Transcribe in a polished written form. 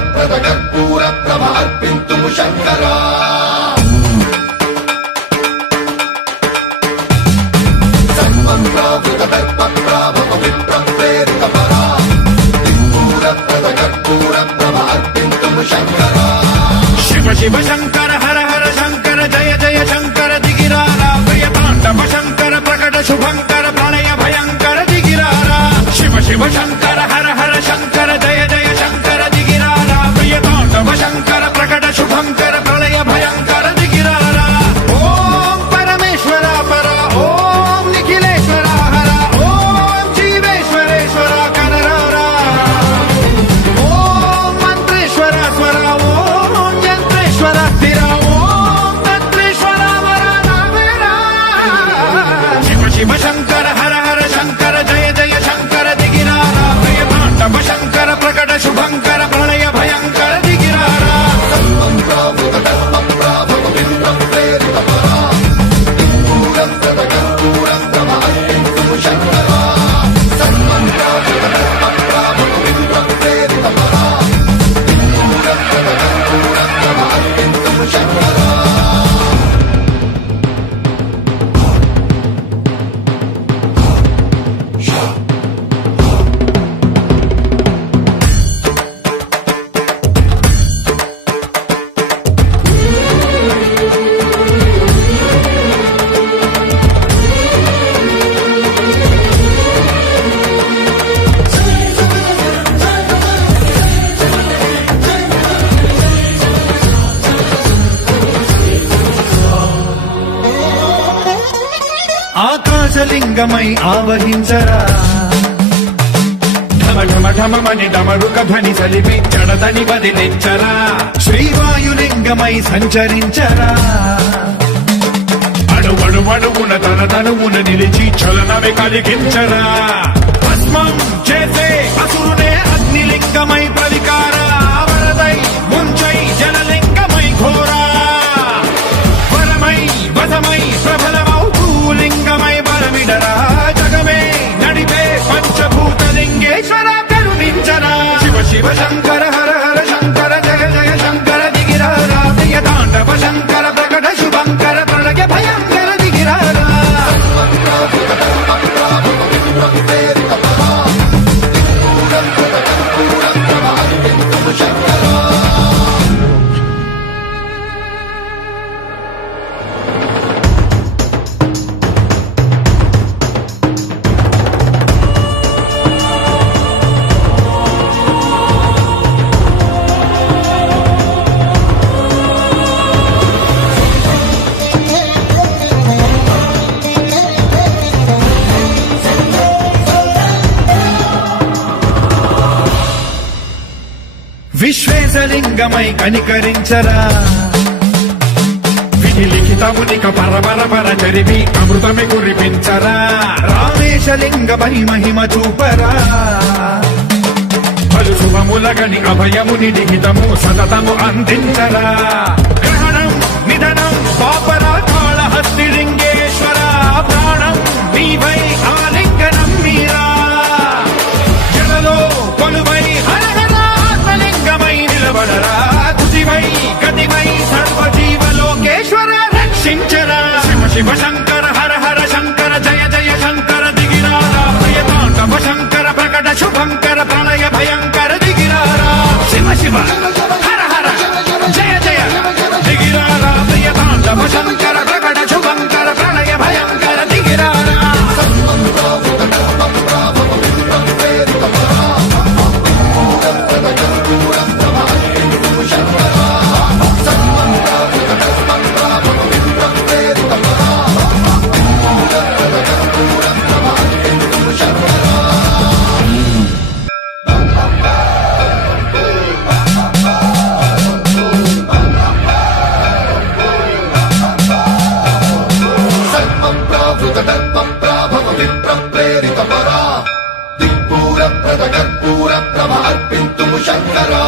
दिक्पूरप्रद कर्पूरप्रभ अर्पिन्तुं शङ्करा सर्वं प्रावृत दर्पप्राभव विप्रप्रेरितपरा दिक्पूरप्रद कर्पूरप्रभ अर्पिन्तुं शङ्करा शिव शिव शङ्कर हर हर शङ्कर जय जय शङ्कर दिगिरारा प्रियताण्डव शङ्कर प्रकट शुभङ्कर प्रणय भयङ्कर दिगिरारा शिव शिव शङ्कर हर हर शङ्कर जय जय शङ्कर दिगिरारा प्रियताण्डव शङ्कर प्रकट शुभङ्कर प्रणय भयङ्कर दिगिरारा ॐ परमेश्वर पर ॐ निखिलेश्वर हर ॐ जीवेश्वरेश्वर कररारा ॐ मन्त्रेश्वर स्वर ॐ यन्त्रेश्वर स्थिर ॐ तन्त्रेश्वर वरदावेरा शिव शिव शङ्कर हर हर शङ्कर जय जय शङ्कर दिगिरारा प्रियताण्डव शङ्कर प्रकट शुभङ्कर प्रणय भयङ्कर दिगिरारा सर्वं प्रावृत दर्पप्राभव विप्रप्रेरितपरा दिक्पूरप्रद कर्पूरप्रभ अर्पिन्तुं शङ्करा सर्वं प्रावृत दर्पप्राभव विप्रप्रेरितपरा दिक्पूरप्रद कर्पूरप्रभ अर्पिन्तुं शङ्करा ఆకాశలింగమై ఆవహించరా ఢమ ఢమ ఢమమని డమరుక ధ్వని సలిపి జడదని వదిలించరా శ్రీవాయులింగమై సంచరించరా అణువణువున తన తనువున నిలిచి చలనమే కలిగించరా భస్మం చేసే అసురునే అగ్నిలింగమై ప్రవికార వరదై ముంచై జలలింగమై ఘోరా వరమై వదమై ప్రబలమౌ లింగమై బలమిడరా జగమే నడిపే పంచభూతలింగేశ్వర కరుణించరా శివ శివ శంకర హర హర శంకర జయ జయ శంకర దిగిరారా ప్రియతాండవ శంకర ప్రకట శుభంకర ప్రణయ భయంకర దిగిరారా सर्वं प्रावृत दर्पप्राभव विप्रप्रेरितपरा दिक्पूरप्रद कर्पूरप्रभ अर्पिन्तुं शङ्करा విశ్వేశలింగమై కనికరించరా విధి లిఖితమునిక పరపర చరివి అమృతమి కురిపించరా రామేశలింగమై మహిమ చూపరా పలు శుభములగని అభయముని లిఖితము సతతము అందించరా గ్రహణం నిధనం పాపరా కాళహస్తి లింగేశ్వర ప్రాణం నీవై ఆలింగనం మీరా జలలో కొలువై హర హర ఆత్మలింగమై నిలబడరా తుదివై గతివై సర్వజీవలోకేశ్వర రక్షించరా శివ శివ శంకర హర హర శంకర జయ జయ శంకర దిగిరారా ప్రియతాండవ శంకర ప్రకట శుభంకర ప్రణయ భయంకర దిగిరారా శివ శివ హర హర జయ జయ దిగిరారా ప్రియతాండవ శంకర ప్రకట శుభంకర ప్రణయ భయంకర దిగిరారా सर्वं प्रावृत दर्पप्राभव विप्रप्रेरितपरा दिक्पूरप्रद कर्पूरप्रभ अर्पिन्तुं शङ्करा सर्वं प्रावृत दर्पप्राभव विप्रप्रेरितपरा दिक्पूरप्रद कर्पूरप्रभ अर्पिन्तुं शङ्करा सर्वं प्रावृत दर्पप्राभव विप्रप्रेरितपरा दिक्पूरप्रद कर्पूरप्रभ अर्पिन्तुं शङ्करा